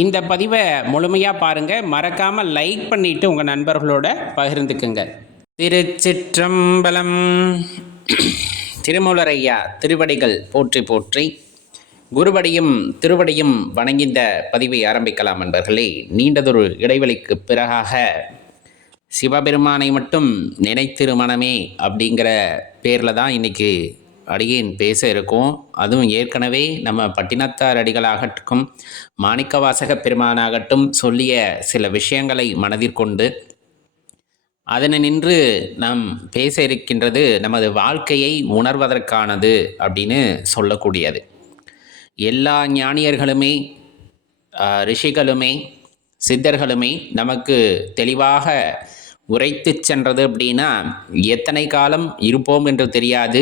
இந்த பதிவை முழுமையாக பாருங்கள். மறக்காமல் லைக் பண்ணிவிட்டு உங்கள் நண்பர்களோட பகிர்ந்துக்குங்க. திருச்சிற்றம்பலம். திருமூலர் ஐயா திருவடிகள் போற்றி போற்றி, குருவடியும் திருவடியும் வணங்கிந்த பதிவை ஆரம்பிக்கலாம் நண்பர்களே. நீண்டதொரு இடைவெளிக்கு பிறகாக சிவபெருமானை மட்டும் நினைத்திரு மனமே அப்படிங்கிற பேரில் தான் இன்றைக்கி அடியேன் பேச இருக்கும். அதுவும் ஏற்கனவே நம்ம பட்டினத்தார் அடிகளாகட்டும் மாணிக்கவாசக பெருமானாகட்டும் சொல்லிய சில விஷயங்களை மனதிற்கொண்டு அதனை நின்று நாம் பேச இருக்கின்றது நமது வாழ்க்கையை உணர்வதற்கானது அப்படின்னு சொல்லக்கூடியது. எல்லா ஞானியர்களுமே ரிஷிகளுமே சித்தர்களுமே நமக்கு தெளிவாக உரைத்து சென்றது அப்படின்னா, எத்தனை காலம் இருப்போம் என்று தெரியாது,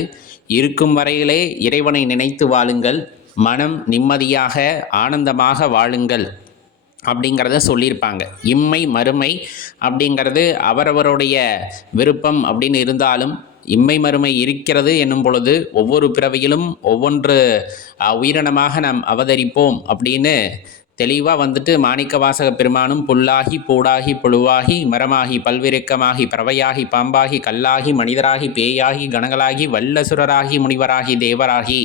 இருக்கும் வரையிலே இறைவனை நினைத்து வாழுங்கள், மனம் நிம்மதியாக ஆனந்தமாக வாழுங்கள் அப்படிங்கிறத சொல்லியிருப்பாங்க. இம்மை மறுமை அப்படிங்கிறது அவரவருடைய விருப்பம் அப்படின்னு இருந்தாலும், இம்மை மறுமை இருக்கிறது என்னும் பொழுது ஒவ்வொரு பிறவியிலும் ஒவ்வொன்று உயிரினமாக நாம் அவதரிப்போம் அப்படின்னு தெளிவாக வந்துட்டு மாணிக்கவாசக பெருமானும் புல்லாகி பூடாகி புழுவாகி மரமாகி பல்விருக்கமாகி பறவையாகி பாம்பாகி கல்லாகி மனிதராகி பேயாகி கணங்களாகி வல்லசுரராகி முனிவராகி தேவராகி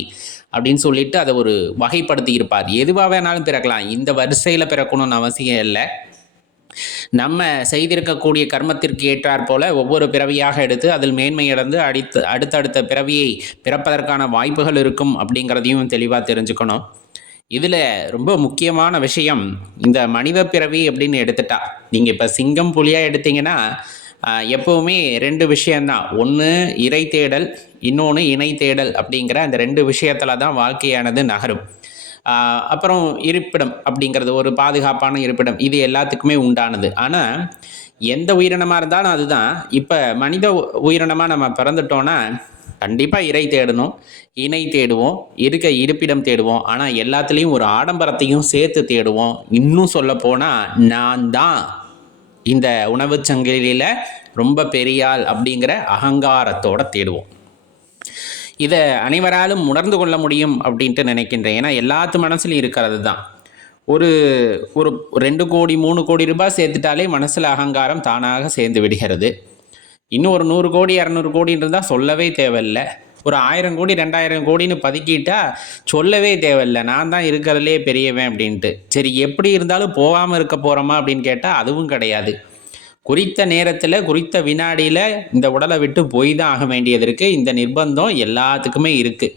அப்படின்னு சொல்லிட்டு அதை ஒரு வகைப்படுத்தி இருப்பார். எதுவாக வேணாலும் பிறக்கலாம், இந்த வரிசையில் பிறக்கணும்னு அவசியம் இல்லை. நம்ம செய்திருக்கக்கூடிய கர்மத்திற்கு ஏற்றாற் போல ஒவ்வொரு பிறவியாக எடுத்து அதில் மேன்மையடைந்து அடுத்தடுத்த பிறவியை பிறப்பதற்கான வாய்ப்புகள் இருக்கும் அப்படிங்கிறதையும் தெளிவாக தெரிஞ்சுக்கணும். இதில் ரொம்ப முக்கியமான விஷயம், இந்த மனித பிறவி அப்படின்னு எடுத்துட்டா, நீங்கள் இப்போ சிங்கம் புலியாக எடுத்தீங்கன்னா எப்போவுமே ரெண்டு விஷயந்தான். ஒன்று இறை தேடல், இன்னொன்று இணை தேடல் அப்படிங்கிற அந்த ரெண்டு விஷயத்தில் தான் வாழ்க்கையானது நகரும். அப்புறம் இருப்பிடம் அப்படிங்கிறது, ஒரு பாதுகாப்பான இருப்பிடம், இது எல்லாத்துக்குமே உண்டானது. ஆனால் எந்த உயிரினமாக இருந்தாலும் அதுதான். இப்போ மனித உயிரினமாக நம்ம பிறந்துட்டோன்னா கண்டிப்பாக இறை தேடணும், இணை தேடுவோம், இருப்பிடம் தேடுவோம். ஆனால் எல்லாத்துலேயும் ஒரு ஆடம்பரத்தையும் சேர்த்து தேடுவோம். இன்னும் சொல்ல போனால் நான் தான் இந்த உணவு சங்கிலியில் ரொம்ப பெரியாள் அப்படிங்கிற அகங்காரத்தோடு தேடுவோம். இதை அனைவராலும் உணர்ந்து கொள்ள முடியும் அப்படின்ட்டு நினைக்கின்றேன். ஏன்னா எல்லாத்து மனசுலையும் இருக்கிறது தான். ஒரு 2 கோடி 3 கோடி ரூபாய் சேர்த்துட்டாலே மனசில் அகங்காரம் தானாக சேர்ந்து விடுகிறது. இன்னும் ஒரு 100 கோடி 200 கோடின்னு இருந்தால் சொல்லவே தேவையில்லை. ஒரு 1000 கோடி 2000 கோடின்னு பதுக்கிட்டா சொல்லவே தேவையில்லை, நான் தான் இருக்கிறதுலே பெரியவன் அப்படின்ட்டு. சரி, எப்படி இருந்தாலும் போகாமல் இருக்க போகிறோமா அப்படின்னு கேட்டால் அதுவும் கிடையாது. குறித்த நேரத்தில் குறித்த வினாடியில் இந்த உடலை விட்டு போய் தான் ஆக வேண்டியது இருக்குது. இந்த நிர்பந்தம் எல்லாத்துக்குமே இருக்குது.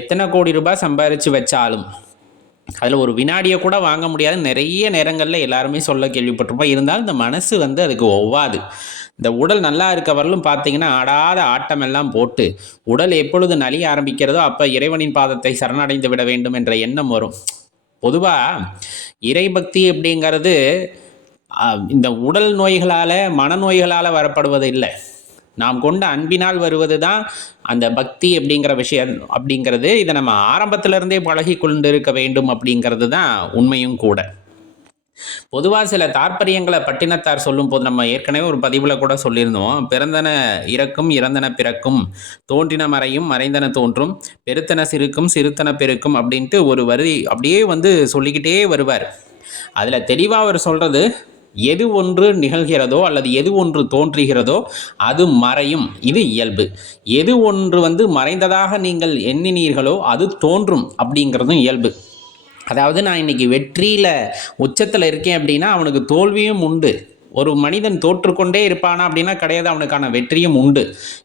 எத்தனை கோடி ரூபாய் சம்பாரித்து வச்சாலும் அதில் ஒரு வினாடியை கூட வாங்க முடியாது. நிறைய நேரங்களில் எல்லாருமே சொல்ல கேள்விப்பட்டிருப்போம். இருந்தாலும் இந்த மனசு அதுக்கு ஒவ்வாது. இந்த உடல் நல்லா இருக்க வரலும் பார்த்தீங்கன்னா ஆடாத ஆட்டம் எல்லாம் போட்டு உடல் எப்பொழுது நலிய ஆரம்பிக்கிறதோ அப்போ இறைவனின் பாதத்தை சரணடைந்து விட வேண்டும் என்ற எண்ணம் வரும். பொதுவாக இறைபக்தி அப்படிங்கிறது இந்த உடல் நோய்களால் மனநோய்களால் வரப்படுவது இல்லை, நாம் கொண்ட அன்பினால் வருவது தான் அந்த பக்தி அப்படிங்கிற விஷயம் அப்படிங்கிறது. இதை நம்ம ஆரம்பத்திலிருந்தே பழகி கொண்டு இருக்க வேண்டும் அப்படிங்கிறது தான் உண்மையும் கூட. பொதுவாக சில தாற்பயங்களை பட்டினத்தார் சொல்லும் போது நம்ம ஏற்கனவே ஒரு பதிவில் கூட சொல்லியிருந்தோம். பிறந்தன இறக்கும், இறந்தன பிறக்கும், தோன்றின மறையும், மறைந்தன தோன்றும், பெருத்தன சிறுக்கும், சிறுத்தன பெருக்கும் அப்படின்ட்டு ஒரு வரி அப்படியே சொல்லிக்கிட்டே வருவார். அதில் தெளிவாக அவர் சொல்கிறது, எது ஒன்று நிகழ்கிறதோ அல்லது எது ஒன்று தோன்றுகிறதோ அது மறையும், இது இயல்பு. எது ஒன்று மறைந்ததாக நீங்கள் எண்ணினீர்களோ அது தோன்றும் அப்படிங்கிறதும் இயல்பு. அதாவது நான் இன்றைக்கி வெற்றியில் உச்சத்தில் இருக்கேன் அப்படின்னா அவனுக்கு தோல்வியும் உண்டு. ஒரு மனிதன் தோற்றுக்கொண்டே இருப்பானா அப்படின்னா கிடையாது, அவனுக்கான வெற்றியும் உண்டு.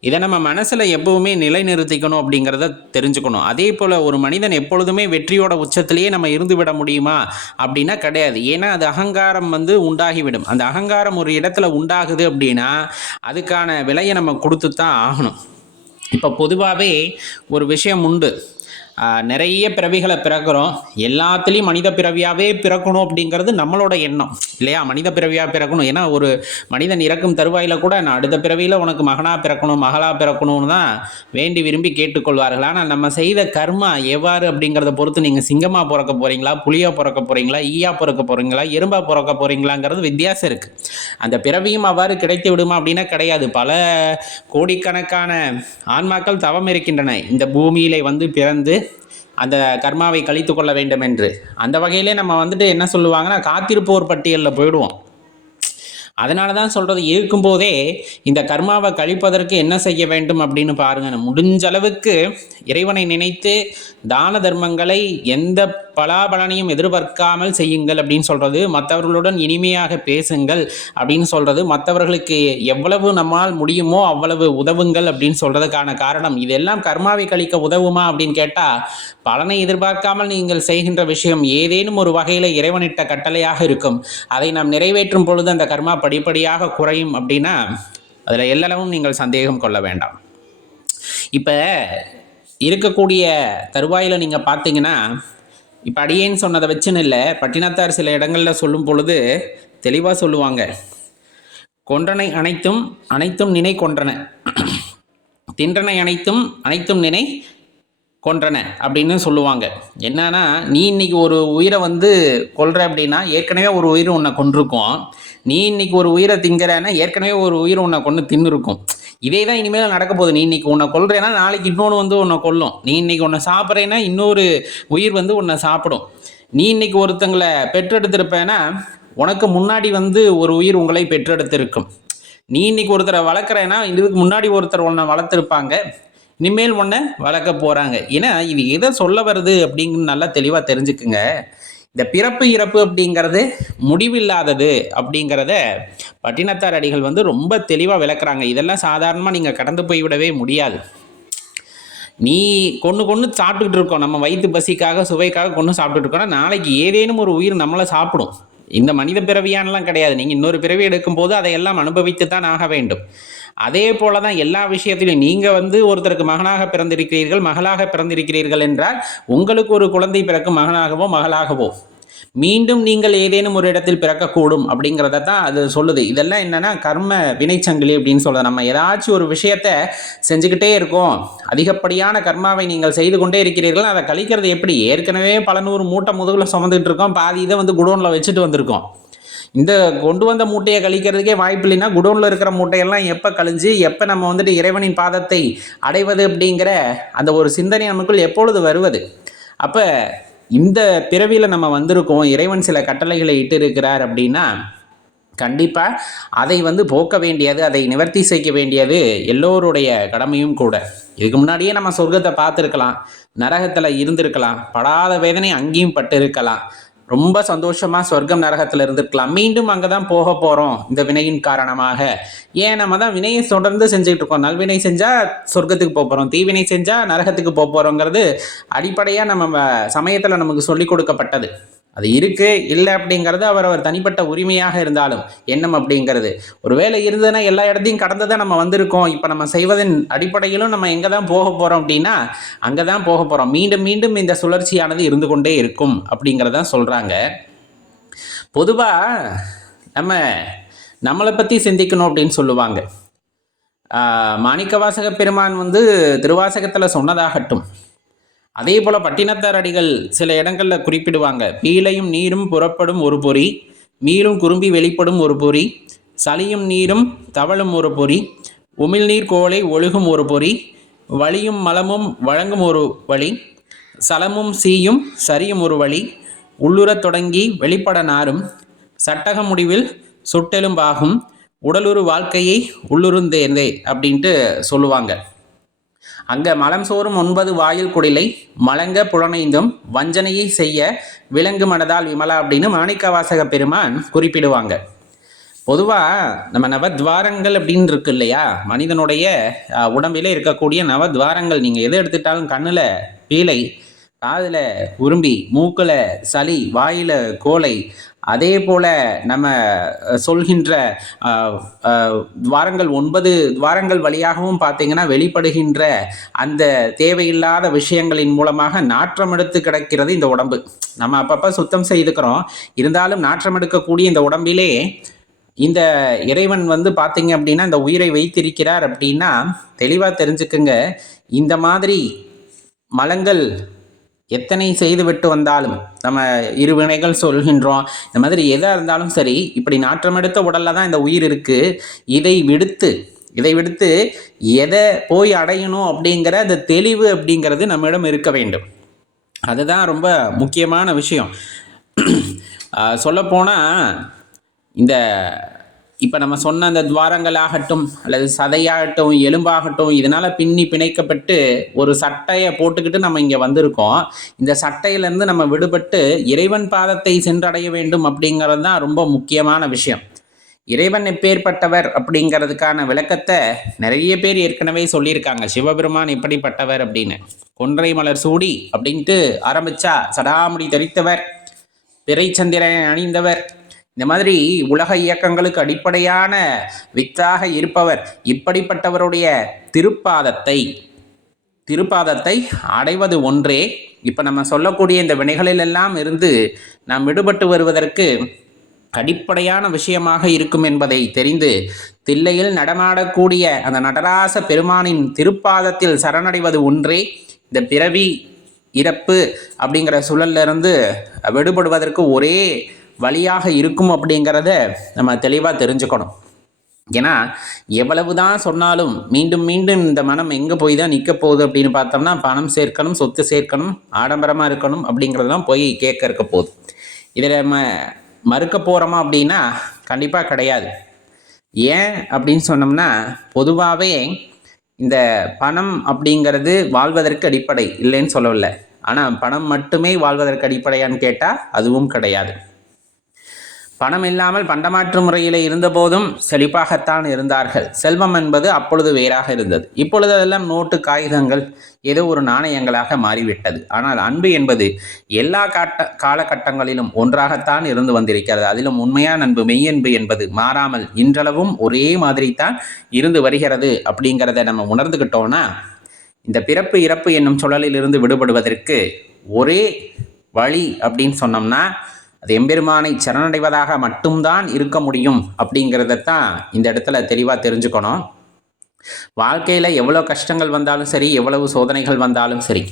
இதை நம்ம மனசில் எப்பவுமே நிலைநிறுத்திக்கணும் அப்படிங்கிறத தெரிஞ்சுக்கணும். அதே போல் ஒரு மனிதன் எப்பொழுதுமே வெற்றியோட உச்சத்திலேயே நம்ம இருந்து விட முடியுமா அப்படின்னா கிடையாது. ஏன்னா அது அகங்காரம் உண்டாகிவிடும். அந்த அகங்காரம் ஒரு இடத்துல உண்டாகுது அப்படின்னா அதுக்கான விலையை நம்ம கொடுத்து தான் ஆகணும். இப்போ பொதுவாகவே ஒரு விஷயம் உண்டு, நிறைய பிறவிகளை பிறக்கிறோம், எல்லாத்துலேயும் மனித பிறவியாகவே பிறக்கணும் அப்படிங்கிறது நம்மளோட எண்ணம் இல்லையா? மனித பிறவியாக பிறக்கணும். ஏன்னா ஒரு மனிதன் இறக்கும் தருவாயில் கூட நான் அடுத்த பிறவியில் உனக்கு மகனாக பிறக்கணும் மகளாக பிறக்கணும்னு தான் வேண்டி விரும்பி கேட்டுக்கொள்வார்கள். ஆனால் நம்ம செய்த கர்மா எவ்வாறு அப்படிங்கிறத பொறுத்து நீங்கள் சிங்கமாக பிறக்க போகிறீங்களா, புலியாக பிறக்க போகிறீங்களா, ஈயா பிறக்க போகிறீங்களா, எறும்பாக பிறக்க போகிறீங்களாங்கிறது வித்தியாசம் இருக்குது. அந்த பிறவியும் அவ்வாறு கிடைத்து விடுமா அப்படின்னா கிடையாது. பல கோடிக்கணக்கான ஆன்மாக்கள் தவம் இருக்கின்றன இந்த பூமியிலே பிறந்து அந்த கர்மாவை கழித்து கொள்ள வேண்டும் என்று. அந்த வகையிலே நம்ம வந்துட்டு என்ன சொல்லுவாங்கன்னா, காத்திருப்போர் பட்டியலில் போயிடுவோம். அதனால தான் சொல்கிறது, இருக்கும்போதே இந்த கர்மாவை கழிப்பதற்கு என்ன செய்ய வேண்டும் அப்படின்னு பாருங்கள். முடிஞ்ச அளவுக்கு இறைவனை நினைத்து தான தர்மங்களை எந்த பலாபலனையும் எதிர்பார்க்காமல் செய்யுங்கள் அப்படின்னு சொல்கிறது. மற்றவர்களுடன் இனிமையாக பேசுங்கள் அப்படின்னு சொல்கிறது. மற்றவர்களுக்கு எவ்வளவு நம்மால் முடியுமோ அவ்வளவு உதவுங்கள் அப்படின்னு சொல்கிறதுக்கான காரணம், இதெல்லாம் கர்மாவை கழிக்க உதவுமா அப்படின்னு கேட்டால், பலனை எதிர்பார்க்காமல் நீங்கள் செய்கின்ற விஷயம் ஏதேனும் ஒரு வகையில் இறைவனிட்ட கட்டளையாக இருக்கும். அதை நாம் நிறைவேற்றும் பொழுது அந்த கர்மா படிப்படியாக குறையும் அப்படின்னா அதில் எல்லளவும் நீங்கள் சந்தேகம் கொள்ள வேண்டாம். இப்போ இருக்கக்கூடிய தருவாயில் நீங்கள் பார்த்தீங்கன்னா, இப்போ அடியேன்னு சொன்னதை வச்சுன்னு இல்லை, பட்டினத்தார் சில இடங்களில் சொல்லும் பொழுது தெளிவாக சொல்லுவாங்க. கொன்றனை அனைத்தும் அனைத்தும் நினை கொன்றன, தின்றனை அனைத்தும் அனைத்தும் நினை கொன்றன அப்படின்னு சொல்லுவாங்க. என்னன்னா, நீ இன்னைக்கு ஒரு உயிரை கொல்ற அப்படின்னா ஏற்கனவே ஒரு உயிர் உன்னை கொண்டிருக்கும். நீ இன்னைக்கு ஒரு உயிரை திங்கிறன்னா ஏற்கனவே ஒரு உயிர் உன்னை கொண்டு தின்னுருக்கும். இதே தான் இனிமேல் நடக்க போகுது. நீ இன்னைக்கு உன்னை கொல்றேன்னா நாளைக்கு இன்னொன்று உன்னை கொல்லும். நீ இன்னைக்கு உன்னை சாப்பிட்றேன்னா இன்னொரு உயிர் உன்னை சாப்பிடும். நீ இன்னைக்கு ஒருத்தங்களை பெற்றெடுத்திருப்பேன்னா உனக்கு முன்னாடி ஒரு உயிர் உங்களை பெற்றெடுத்திருக்கும். நீ இன்னைக்கு ஒருத்தரை வளர்க்குறேன்னா இதுக்கு முன்னாடி ஒருத்தர் உன்னை வளர்த்துருப்பாங்க, இனிமேல் ஒன்றை வளர்க்க போகிறாங்க. ஏன்னா இது எதை சொல்ல வருது அப்படிங்கிறது நல்லா தெளிவாக தெரிஞ்சுக்குங்க. இந்த பிறப்பு இறப்பு அப்படிங்கிறது முடிவில்லாதது அப்படிங்கிறத பட்டினத்தார் அடிகள் ரொம்ப தெளிவாக விளக்குறாங்க. இதெல்லாம் சாதாரணமாக நீங்கள் கடந்து போய்விடவே முடியாது. நீ கொன்று சாப்பிட்டுக்கிட்டு இருக்கோம், நம்ம வயிற்று பசிக்காக சுவைக்காக கொன்று சாப்பிட்டுட்டு இருக்கோம்னா நாளைக்கு ஏதேனும் ஒரு உயிர் நம்மளை சாப்பிடும். இந்த மனித பிறவியானலாம் கிடையாது. நீங்கள் இன்னொரு பிறவி எடுக்கும்போது அதையெல்லாம் அனுபவித்து தான் ஆக வேண்டும். அதே போல தான் எல்லா விஷயத்திலையும் நீங்கள் ஒருத்தருக்கு மகனாக பிறந்திருக்கிறீர்கள், மகளாக பிறந்திருக்கிறீர்கள் என்றால் உங்களுக்கு ஒரு குழந்தை பிறக்கும், மகனாகவோ மகளாகவோ. மீண்டும் நீங்கள் ஏதேனும் ஒரு இடத்தில் பிறக்கக்கூடும் அப்படிங்கிறத தான் அது சொல்லுது. இதெல்லாம் என்னென்னா கர்ம வினைச்சங்கிலி அப்படின்னு சொல்லுது. நம்ம ஏதாச்சும் ஒரு விஷயத்தை செஞ்சுக்கிட்டே இருக்கோம், அதிகப்படியான கர்மாவை நீங்கள் செய்து கொண்டே இருக்கிறீர்கள். அதை கழிக்கிறது எப்படி? ஏற்கனவே பல நூறு மூட்டை முதுகில் சுமந்துட்டு இருக்கோம், பாதி இதை குடோனில் வச்சுட்டு வந்திருக்கோம். இந்த கொண்டு வந்த மூட்டையை கழிக்கிறதுக்கே வாய்ப்பு இல்லைன்னா குடோனில் இருக்கிற மூட்டையெல்லாம் எப்போ கழிஞ்சு எப்போ நம்ம இறைவனின் பாதத்தை அடைவது அப்படிங்கிற அந்த ஒரு சிந்தனை நமக்குள் எப்பொழுது வருவது? அப்போ இந்த பிறவியில் நம்ம வந்திருக்கோம், இறைவன் சில கட்டளைகளை இட்டு இருக்கிறார் அப்படின்னா கண்டிப்பாக அதை போக்க வேண்டியது, அதை நிவர்த்தி செய்ய வேண்டியது எல்லோருடைய கடமையும் கூட. இதுக்கு முன்னாடியே நம்ம சொர்க்கத்தை பார்த்துருக்கலாம், நரகத்தில் இருந்திருக்கலாம், படாத வேதனை அங்கேயும் பட்டு இருக்கலாம், ரொம்ப சந்தோஷமாக சொர்க்கம் நரகத்தில் இருந்திருக்கலாம். மீண்டும் அங்கே தான் போக போகிறோம் இந்த வினையின் காரணமாக. ஏன் நம்ம தான் வினையை தொடர்ந்து செஞ்சுக்கிட்டு இருக்கோம். நல்வினை செஞ்சால் சொர்க்கத்துக்கு போக போகிறோம், தீவினை செஞ்சால் நரகத்துக்கு போக போகிறோங்கிறது அடிப்படையாக நம்ம சமயத்தில் நமக்கு சொல்லி கொடுக்கப்பட்டது. அது இருக்குது இல்லை அப்படிங்கிறது அவர் தனிப்பட்ட உரிமையாக இருந்தாலும் எண்ணம் அப்படிங்கிறது ஒருவேளை இருந்ததுன்னா எல்லா இடத்தையும் கடந்து தான் நம்ம வந்திருக்கோம். இப்போ நம்ம செய்வதன் அடிப்படையிலும் நம்ம எங்கே தான் போக போகிறோம் அப்படின்னா அங்கே தான் போக போகிறோம். மீண்டும் மீண்டும் இந்த சுழற்சியானது இருந்து கொண்டே இருக்கும் அப்படிங்கிறதான் சொல்கிறாங்க. பொதுவாக நம்மளை பற்றி சிந்திக்கணும் அப்படின்னு சொல்லுவாங்க. மாணிக்கவாசக பெருமான் திருவாசகத்தில் சொன்னதாகட்டும், அதே போல் பட்டினத்தார் அடிகள் சில இடங்களில் குறிப்பிடுவாங்க. பீலையும் நீரும் புறப்படும் ஒரு பொறி, மீளும் குறும்பி வெளிப்படும் ஒரு பொறி, சளியும் நீரும் தவழும் ஒரு பொறி, உமிழ்நீர் கோலை ஒழுகும் ஒரு பொறி, வலியும் மலமும் வழங்கும் ஒரு வழி, சலமும் சீயும் சரியும் ஒரு வழி, உள்ளுறத் தொடங்கி வெளிப்பட நாரும், சட்டக முடிவில் சுட்டெலும்பாகும், உடலுறு வாழ்க்கையை உள்ளுருந்தேந்தே அப்படின்ட்டு சொல்லுவாங்க. அங்கே மலம் சோறும் 9 வாயில் குடிலை மலங்க புலனைந்தும் வஞ்சனையை செய்ய விலங்கு மனதால் விமலா அப்படின்னு மாணிக்கவாசக பெருமான் குறிப்பிடுவாங்க. பொதுவாக நம்ம நவத்வாரங்கள் அப்படின்னு இருக்கு இல்லையா, மனிதனுடைய உடம்பிலே இருக்கக்கூடிய நவத்வாரங்கள் நீங்கள் எது எடுத்துட்டாலும் கண்ணில் பீலை, காதில் உரும்பி, மூக்கில் சளி, வாயில் கோலை, அதே போல் நம்ம சொல்கின்ற துவாரங்கள் 9 துவாரங்கள் வழியாகவும் பார்த்தீங்கன்னா வெளிப்படுகின்ற அந்த தேவையில்லாத விஷயங்களின் மூலமாக நாற்றம் எடுத்து கிடக்கிறது இந்த உடம்பு. நம்ம அப்பப்போ சுத்தம் செய்துக்கிறோம், இருந்தாலும் நாற்றம் எடுக்கக்கூடிய இந்த உடம்பிலே இந்த இறைவன் பார்த்தீங்க அப்படின்னா இந்த உயிரை வைத்திருக்கிறார் அப்படின்னா தெளிவாக தெரிஞ்சுக்குங்க. இந்த மாதிரி மலங்கள் எத்தனை செய்து விட்டு வந்தாலும், நம்ம இருவினைகள் சொல்கின்றோம், இந்த மாதிரி எதாக இருந்தாலும் சரி, இப்படி நாற்றமெடுத்த உடலில் தான் இந்த உயிர் இருக்குது. இதை விடுத்து எதை போய் அடையணும் அப்படிங்கிற அந்த தெளிவு அப்படிங்கிறது நம்மிடம் இருக்க வேண்டும். அதுதான் ரொம்ப முக்கியமான விஷயம். சொல்லப்போனால் இந்த இப்போ நம்ம சொன்ன அந்த துவாரங்கள் ஆகட்டும் அல்லது சதையாகட்டும் எலும்பாகட்டும் இதனால் பின்னி பிணைக்கப்பட்டு ஒரு சட்டையை போட்டுக்கிட்டு நம்ம இங்கே வந்திருக்கோம். இந்த சட்டையிலேருந்து நம்ம விடுபட்டு இறைவன் பாதத்தை சென்றடைய வேண்டும் அப்படிங்கிறது தான் ரொம்ப முக்கியமான விஷயம். இறைவன் எப்பேற்பட்டவர் அப்படிங்கிறதுக்கான விளக்கத்தை நிறைய பேர் ஏற்கனவே சொல்லியிருக்காங்க. சிவபெருமான் எப்படிப்பட்டவர் அப்படின்னு. கொன்றை மலர் சூடி அப்படின்ட்டு ஆரம்பித்தா சடாமுடி தரித்தவர், பிறை சந்திரனை அணிந்தவர், இந்த மாதிரி உலக இயக்கங்களுக்கு அடிப்படையான வித்தாக இருப்பவர். இப்படிப்பட்டவருடைய திருப்பாதத்தை அடைவது ஒன்றே இப்போ நம்ம சொல்லக்கூடிய இந்த வினைகளிலெல்லாம் இருந்து நாம் விடுபட்டு வருவதற்கு அடிப்படையான விஷயமாக இருக்கும் என்பதை தெரிந்து தில்லையில் நடமாடக்கூடிய அந்த நடராச பெருமானின் திருப்பாதத்தில் சரணடைவது ஒன்றே இந்த பிறவி இறப்பு அப்படிங்கிற சூழலிருந்து விடுபடுவதற்கு ஒரே வழியாக இருக்கும் அப்படிங்கிறத நம்ம தெளிவாக தெரிஞ்சுக்கணும். ஏன்னா எவ்வளவு தான் சொன்னாலும் மீண்டும் மீண்டும் இந்த மனம் எங்கே போய் தான் நிற்க போகுது அப்படின்னு பார்த்தோம்னா பணம் சேர்க்கணும், சொத்து சேர்க்கணும், ஆடம்பரமாக இருக்கணும் அப்படிங்கிறதெல்லாம் போய் கேட்க இருக்க போகுது. இதில் நம்ம மறுக்க போகிறோமா அப்படின்னா கண்டிப்பாக கிடையாது. ஏன் அப்படின்னு சொன்னோம்னா பொதுவாகவே இந்த பணம் அப்படிங்கிறது வாழ்வதற்கு அடிப்படை இல்லைன்னு சொல்லவில்லை. ஆனால் பணம் மட்டுமே வாழ்வதற்கு அடிப்படையான்னு கேட்டால் அதுவும் கிடையாது. பணம் இல்லாமல் பண்டமாற்று முறையில் இருந்தபோதும் செழிப்பாகத்தான் இருந்தார்கள். செல்வம் என்பது அப்பொழுது வேறாக இருந்தது. இப்பொழுது அதெல்லாம் நோட்டு, காகிதங்கள், ஏதோ ஒரு நாணயங்களாக மாறிவிட்டது. ஆனால் அன்பு என்பது எல்லா காலகட்டங்களிலும் ஒன்றாகத்தான் இருந்து வந்திருக்கிறது. அதிலும் உண்மையான அன்பு, மெய்யன்பு என்பது மாறாமல் இன்றளவும் ஒரே மாதிரி தான் இருந்து வருகிறது. அப்படிங்கிறத நம்ம உணர்ந்துக்கிட்டோன்னா இந்த பிறப்பு இறப்பு என்னும் சுழலில் இருந்து விடுபடுவதற்கு ஒரே வழி அப்படின்னு சொன்னோம்னா அது எம்பெருமானை சரணடைவதாக மட்டும்தான் இருக்க முடியும். அப்படிங்கிறதான் இந்த இடத்துல தெளிவாக தெரிஞ்சுக்கணும். வாழ்க்கையில் எவ்வளோ கஷ்டங்கள் வந்தாலும் சரி, எவ்வளவு சோதனைகள் வந்தாலும் சரி,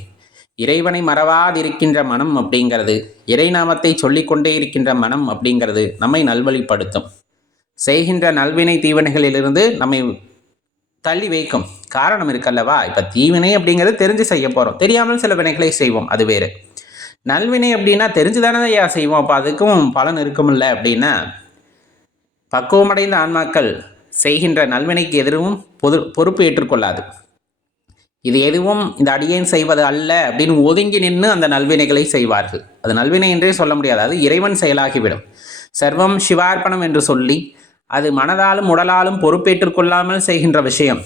இறைவனை மறவாதிருக்கின்ற மனம் அப்படிங்கிறது, இறைநாமத்தை சொல்லிக்கொண்டே இருக்கின்ற மனம் அப்படிங்கிறது நம்மை நல்வழிப்படுத்தும். செய்கின்ற நல்வினை தீவினைகளிலிருந்து நம்மை தள்ளி வைக்கும். காரணம் இருக்கல்லவா? இப்போ தீவினை அப்படிங்கிறது தெரிஞ்சு செய்ய போகிறோம், தெரியாமல் சில வினைகளை செய்வோம், அது வேறு. நல்வினை அப்படின்னா தெரிஞ்சுதானே ஐயா செய்வோம், அப்போ அதுக்கும் பலன் இருக்குமில்ல அப்படின்னா பக்குவமடைந்த ஆன்மாக்கள் செய்கின்ற நல்வினைக்கு எதிரும் பொறுப்பு ஏற்றுக்கொள்ளாது. இது எதுவும் இந்த அடியேன் செய்வது அல்ல அப்படின்னு ஒதுங்கி நின்று அந்த நல்வினைகளை செய்வார்கள். அது நல்வினை என்றே சொல்ல முடியாது, அது இறைவன் செயலாகிவிடும். சர்வம் சிவார்ப்பணம் என்று சொல்லி அது மனதாலும் உடலாலும் பொறுப்பேற்றுக்கொள்ளாமல் செய்கின்ற விஷயம்